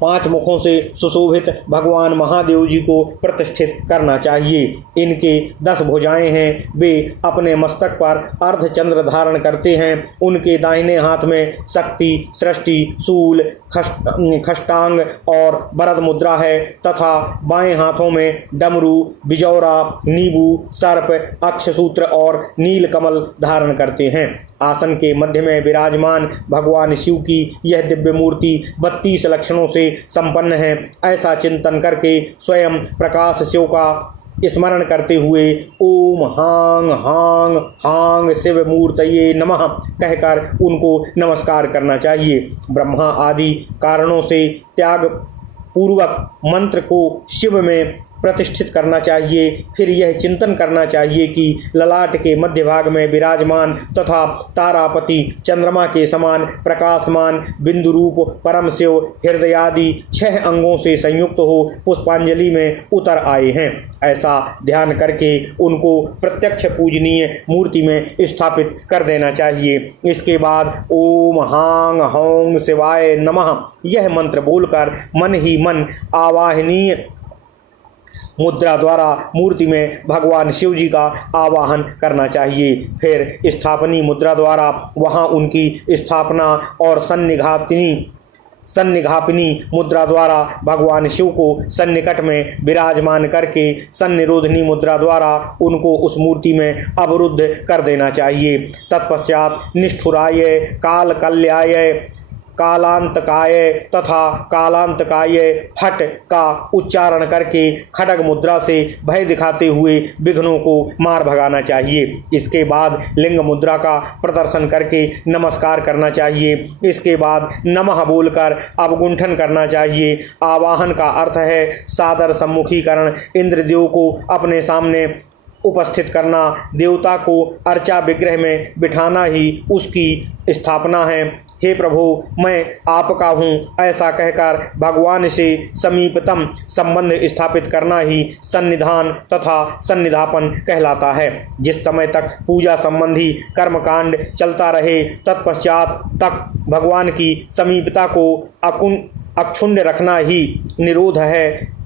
5 मुखों से सुशोभित भगवान महादेव जी को प्रतिष्ठित करना चाहिए। इनके 10 भुजाएं हैं। वे अपने मस्तक पर अर्धचंद्र धारण करते हैं। उनके दाहिने हाथ में शक्ति, सृष्टि, शूल, खष्टांग और वरद मुद्रा है तथा बाएं हाथों में डमरू, बिजौरा, नींबू, सर्प, अक्षसूत्र और नीलकमल धारण करते हैं। आसन के मध्य में विराजमान भगवान शिव की यह दिव्य मूर्ति 32 लक्षणों से संपन्न है। ऐसा चिंतन करके स्वयं प्रकाश शिव का स्मरण करते हुए ओम हां हां हां शिव मूर्तये नमः कहकर उनको नमस्कार करना चाहिए। ब्रह्मा आदि कारणों से त्याग पूर्वक मंत्र को शिव में प्रतिष्ठित करना चाहिए। फिर यह चिंतन करना चाहिए कि ललाट के मध्य भाग में विराजमान तथा तारापति चंद्रमा के समान प्रकाशमान बिंदु रूप परम शिव हृदयादि 6 अंगों से संयुक्त हो पुष्पांजलि में उतर आए हैं। ऐसा ध्यान करके उनको प्रत्यक्ष पूजनीय मूर्ति में स्थापित कर देना चाहिए। इसके बाद ओम हां हौं शिवाय नमः यह मंत्र बोलकर मन ही मन आवाहनीय मुद्रा द्वारा मूर्ति में भगवान शिव जी का आवाहन करना चाहिए। फिर स्थापनी मुद्रा द्वारा वहां उनकी स्थापना और सन्निघातिनी सन्निघापिनी मुद्रा द्वारा भगवान शिव को सन्निकट में विराजमान करके सन्निरोधनी मुद्रा द्वारा उनको उस मूर्ति में अवरुद्ध कर देना चाहिए। तत्पश्चात निष्ठुराय, काल कल्याय, कालांतकाय तथा कालांतकाय फट का उच्चारण करके खड्ग मुद्रा से भय दिखाते हुए विघ्नों को मार भगाना चाहिए। इसके बाद लिंग मुद्रा का प्रदर्शन करके नमस्कार करना चाहिए। इसके बाद नमः बोलकर अवगुंठन करना चाहिए। आवाहन का अर्थ है सादर सम्मुखीकरण, इंद्रदेव को अपने सामने उपस्थित करना, देवता को अर्चा विग्रह में बिठाना ही उसकी स्थापना है। हे प्रभु, मैं आपका हूँ, ऐसा कहकर भगवान से समीपतम संबंध स्थापित करना ही सन्निधान तथा सन्निधापन कहलाता है। जिस समय तक पूजा संबंधी कर्मकांड चलता रहे तत्पश्चात तक भगवान की समीपता को अक्षुण्ण रखना ही निरोध है।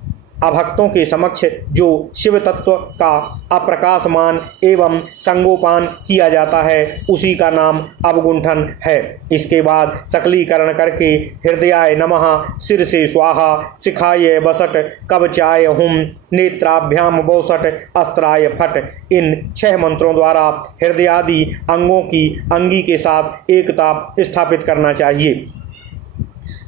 अभक्तों के समक्ष जो शिव तत्व का अप्रकाशमान एवं संगोपान किया जाता है उसी का नाम अवगुंठन है। इसके बाद सकलीकरण करके हृदयाय नमः, सिर से स्वाहा, शिखाय बसट, कवचाय हुम, नेत्राभ्याम बौसट, अस्त्राय फट, इन 6 मंत्रों द्वारा हृदयादि अंगों की अंगी के साथ एकता स्थापित करना चाहिए।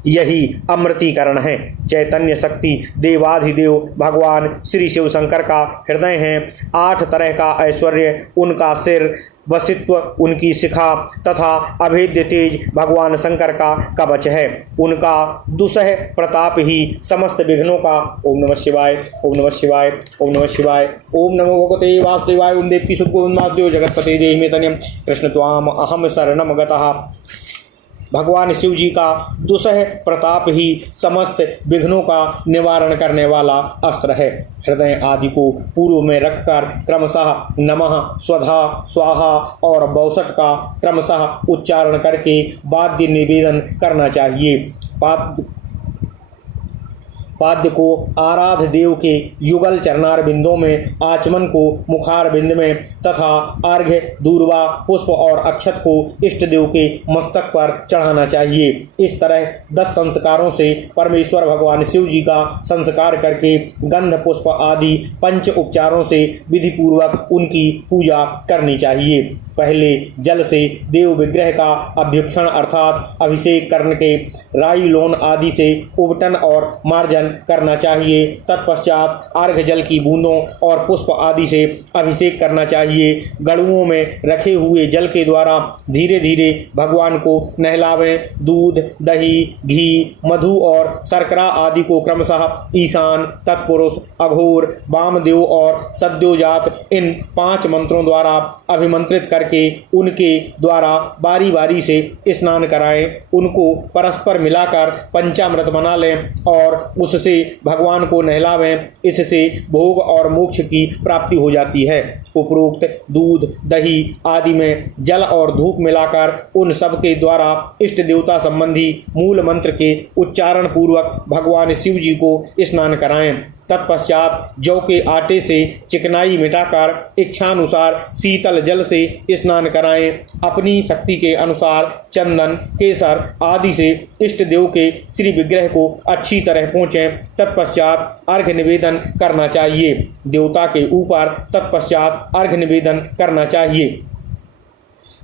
यही अमृतीकरण है। चैतन्य शक्ति देवाधिदेव भगवान श्री शिव शंकर का हृदय है। 8 तरह का ऐश्वर्य उनका सिर, वसित्व उनकी शिखा तथा अभेद्य तेज भगवान शंकर का कवच है। उनका दुसह प्रताप ही समस्त विघ्नों का। ओम नमः शिवाय, ओम नमः शिवाय, ओम नमः शिवाय, ओम नमो भगवते वासुदेवाय। ओम देवी सुखोन्माद्यो जगतपते देहि मे तनयम् कृष्ण त्वाम अहम शरणम गतः। भगवान शिव जी का दुसह प्रताप ही समस्त विघ्नों का निवारण करने वाला अस्त्र है। हृदय आदि को पूर्व में रखकर क्रमशः नमः, स्वधा, स्वाहा और बौसट का क्रमशः उच्चारण करके वाद्य निवेदन करना चाहिए। पाद्य को आराध्य देव के युगल चरणार बिंदों में, आचमन को मुखार बिंद में तथा अर्घ्य, दूर्वा, पुष्प और अक्षत को इष्ट देव के मस्तक पर चढ़ाना चाहिए। इस तरह 10 संस्कारों से परमेश्वर भगवान शिव जी का संस्कार करके गंध पुष्प आदि 5 उपचारों से विधि पूर्वक उनकी पूजा करनी चाहिए। पहले जल से देव विग्रह का अभ्युक्षण अर्थात अभिषेक करके राई लोन आदि से उबटन और मार्जन करना चाहिए। तत्पश्चात अर्घ जल की बूंदों और पुष्प आदि से अभिषेक करना चाहिए। गड़ुओं में रखे हुए जल के द्वारा धीरे धीरे भगवान को नहलावें। दूध, दही, घी, मधु और शर्करा आदि को क्रमशः ईशान, तत्पुरुष, अघोर, वामदेव और सद्योजात इन 5 मंत्रों द्वारा अभिमंत्रित करके उनके द्वारा बारी बारी से स्नान कराएं। उनको परस्पर मिलाकर पंचामृत बना लें और उससे भगवान को नहलावें। इससे भोग और मोक्ष की प्राप्ति हो जाती है। उपरोक्त दूध, दही आदि में जल और धूप मिलाकर उन सब के द्वारा इष्ट देवता संबंधी मूल मंत्र के उच्चारण पूर्वक भगवान शिव जी को स्नान कराएं। तत्पश्चात जौ के आटे से चिकनाई मिटाकर इच्छानुसार शीतल जल से स्नान कराएं। अपनी शक्ति के अनुसार चंदन, केसर आदि से इष्ट देव के श्री विग्रह को अच्छी तरह पोंछें। तत्पश्चात अर्घ्य निवेदन करना चाहिए। देवता के ऊपर तत्पश्चात अर्घ्य निवेदन करना चाहिए।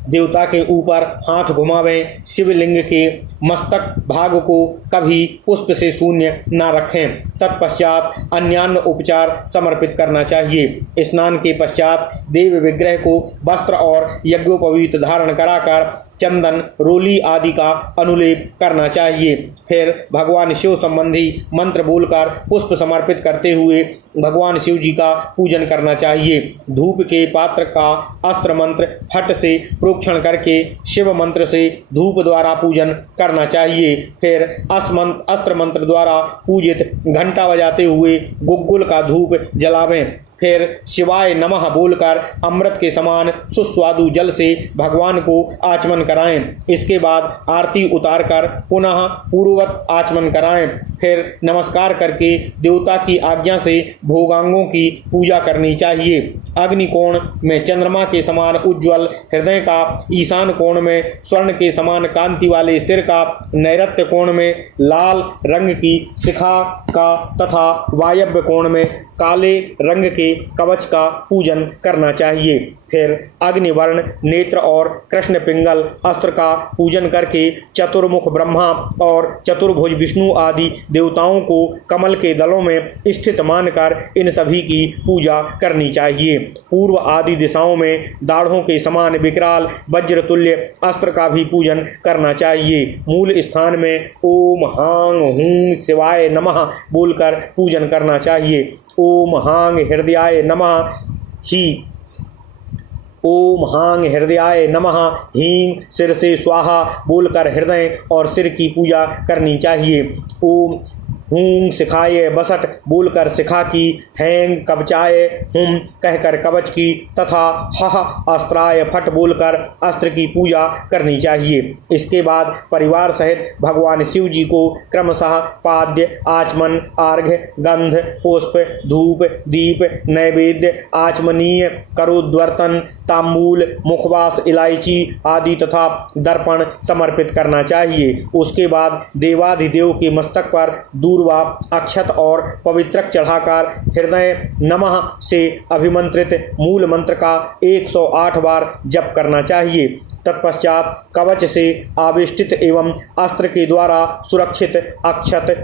देवता के ऊपर हाथ घुमावें। शिवलिंग के मस्तक भाग को कभी पुष्प से शून्य न रखें। तत्पश्चात अन्यान्य उपचार समर्पित करना चाहिए। स्नान के पश्चात देव विग्रह को वस्त्र और यज्ञोपवीत धारण कराकर चंदन, रोली आदि का अनुलेप करना चाहिए। फिर भगवान शिव संबंधी मंत्र बोलकर पुष्प समर्पित करते हुए भगवान शिव जी का पूजन करना चाहिए। धूप के पात्र का अस्त्र मंत्र फट से प्रोक्षण करके शिव मंत्र से धूप द्वारा पूजन करना चाहिए। फिर अस्त्र मंत्र द्वारा पूजित घंटा बजाते हुए गुग्गुल का धूप जलावें। फिर शिवाय नमः बोलकर अमृत के समान सुस्वादु जल से भगवान को आचमन कराएं। इसके बाद आरती उतारकर पुनः पूर्ववत आचमन कराएं। फिर नमस्कार करके देवता की आज्ञा से भोगांगों की पूजा करनी चाहिए। अग्निकोण में चंद्रमा के समान उज्ज्वल हृदय का, ईशान कोण में स्वर्ण के समान कांति वाले सिर का, नैऋत्य कोण में लाल रंग की शिखा का तथा वायव्य कोण में काले रंग के कवच का पूजन करना चाहिए। फिर अग्निवर्ण नेत्र और कृष्ण पिंगल अस्त्र का पूजन करके चतुर्मुख ब्रह्मा और चतुर्भुज विष्णु आदि देवताओं को कमल के दलों में स्थित मानकर इन सभी की पूजा करनी चाहिए। पूर्व आदि दिशाओं में दाढ़ों के समान विकराल वज्र तुल्य अस्त्र का भी पूजन करना चाहिए। मूल स्थान में ओम हांग हूं शिवाय नमः बोलकर पूजन करना चाहिए। ओम हांग हृदयाय नमः ही ओम हांग हृदयाय नमः हींग सिर से स्वाहा बोलकर हृदय और सिर की पूजा करनी चाहिए। ओम हूं शिखाय बसट बोलकर शिखा की, हैंग कवचाय हुम कहकर कवच की तथा हह अस्त्राय फट बोलकर अस्त्र की पूजा करनी चाहिए। इसके बाद परिवार सहित भगवान शिव जी को क्रमशः पाद्य, आचमन, अर्घ्य, गंध, पुष्प, धूप, दीप, नैवेद्य, आचमनीय, करोद्वर्तन, तांबूल, मुखवास, इलायची आदि तथा दर्पण समर्पित करना चाहिए। उसके बाद देवाधिदेव के मस्तक पर दूर्वा, अक्षत और पवित्रक चढ़ाकर हृदय नमः से अभिमंत्रित मूल मंत्र का 108 बार जप करना चाहिए। तत्पश्चात कवच से आविष्टित एवं अस्त्र के द्वारा सुरक्षित अक्षत,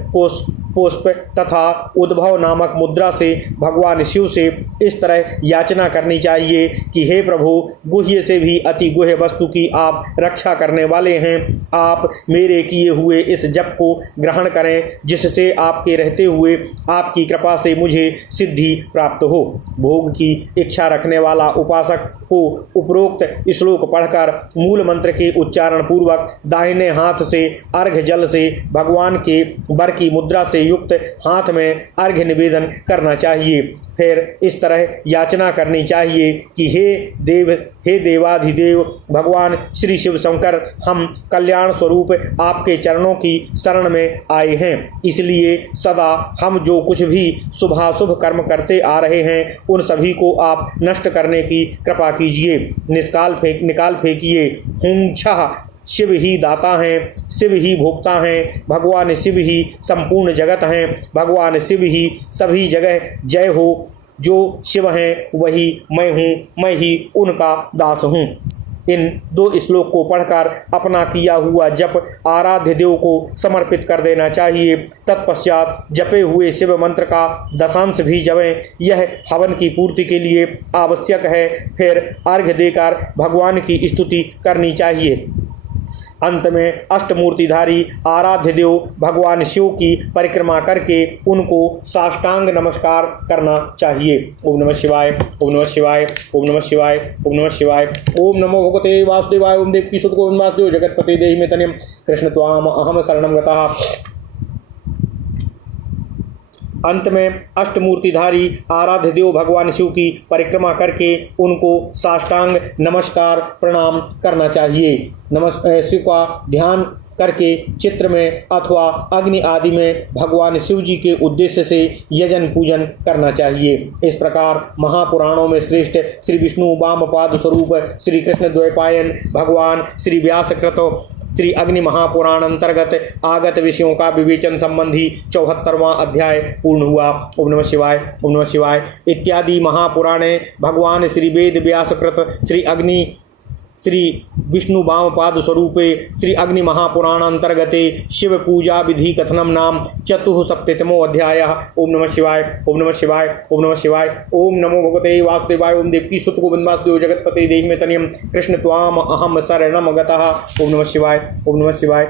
पुष्प तथा उद्भव नामक मुद्रा से भगवान शिव से इस तरह याचना करनी चाहिए कि हे प्रभु, गुह्य से भी अति गुह्य वस्तु की आप रक्षा करने वाले हैं। आप मेरे किए हुए इस जप को ग्रहण करें, जिससे आपके रहते हुए आपकी कृपा से मुझे सिद्धि प्राप्त हो। भोग की इच्छा रखने वाला उपासक को उपरोक्त श्लोक पढ़कर मूल मंत्र के उच्चारण पूर्वक दाहिने हाथ से अर्घ्य जल से भगवान के वर की मुद्रा से युक्त हाथ में अर्घ्य निवेदन करना चाहिए। फिर इस तरह याचना करनी चाहिए कि हे देवाधिदेव भगवान श्री शिव शंकर, हम कल्याण स्वरूप आपके चरणों की शरण में आए हैं। इसलिए सदा हम जो कुछ भी शुभाशुभ कर्म करते आ रहे हैं, उन सभी को आप नष्ट करने की कृपा कीजिए, निकाल फेंकिए। हुं छह शिव ही दाता हैं, शिव ही भोक्ता हैं, भगवान शिव ही संपूर्ण जगत हैं, भगवान शिव ही सभी जगह जय हो। जो शिव हैं वही मैं हूँ, मैं ही उनका दास हूँ। इन 2 श्लोक को पढ़कर अपना किया हुआ जप आराध्य देव को समर्पित कर देना चाहिए। तत्पश्चात जपे हुए शिव मंत्र का दशांश भी जपें, यह हवन की पूर्ति के लिए आवश्यक है। फिर अर्घ्य देकर भगवान की स्तुति करनी चाहिए। अंत में अष्टमूर्तिधारी आराध्य देव भगवान शिव की परिक्रमा करके उनको साष्टांग नमस्कार करना चाहिए। ओम नमः शिवाय, ओम नमः शिवाय, ओम नमः शिवाय, ओम नमः शिवाय। ओम नमो भगवते वासुदेवाय। ओम देवकी सुत गोविंद वासुदेव जगतपते देहि मे तनिम कृष्ण त्वाम अहम शरणं गतः। अंत में अष्टमूर्तिधारी आराध्य देव भगवान शिव की परिक्रमा करके उनको साष्टांग नमस्कार प्रणाम करना चाहिए। शिव का ध्यान करके चित्र में अथवा अग्नि आदि में भगवान शिव जी के उद्देश्य से यजन पूजन करना चाहिए। इस प्रकार महापुराणों में श्रेष्ठ श्री विष्णु वामपाद स्वरूप श्री कृष्ण द्वैपायन भगवान श्री व्यासकृत श्री अग्नि महापुराण अंतर्गत आगत विषयों का विवेचन संबंधी 74वां अध्याय पूर्ण हुआ। ओम नमः शिवाय, ओम नमः शिवाय इत्यादि महापुराणे भगवान श्री वेद व्यासकृत श्री अग्नि श्री विष्णु वामपाद स्वरूपे श्री अग्नि महापुराण अंतर्गते शिव पूजा विधि कथनम नाम 74तमो अध्याय। ओम नमः शिवाय, ओम नमः शिवाय, ओम नमः शिवाय। ओम नमो भगवते वासुदेवाय। ओम देवकी सुत गोविंद वासुदेव जगतपते देहि मे तनियम कृष्ण त्वाम अहम शरणं गतः। ओम नमः शिवाय, ओम नमः शिवाय।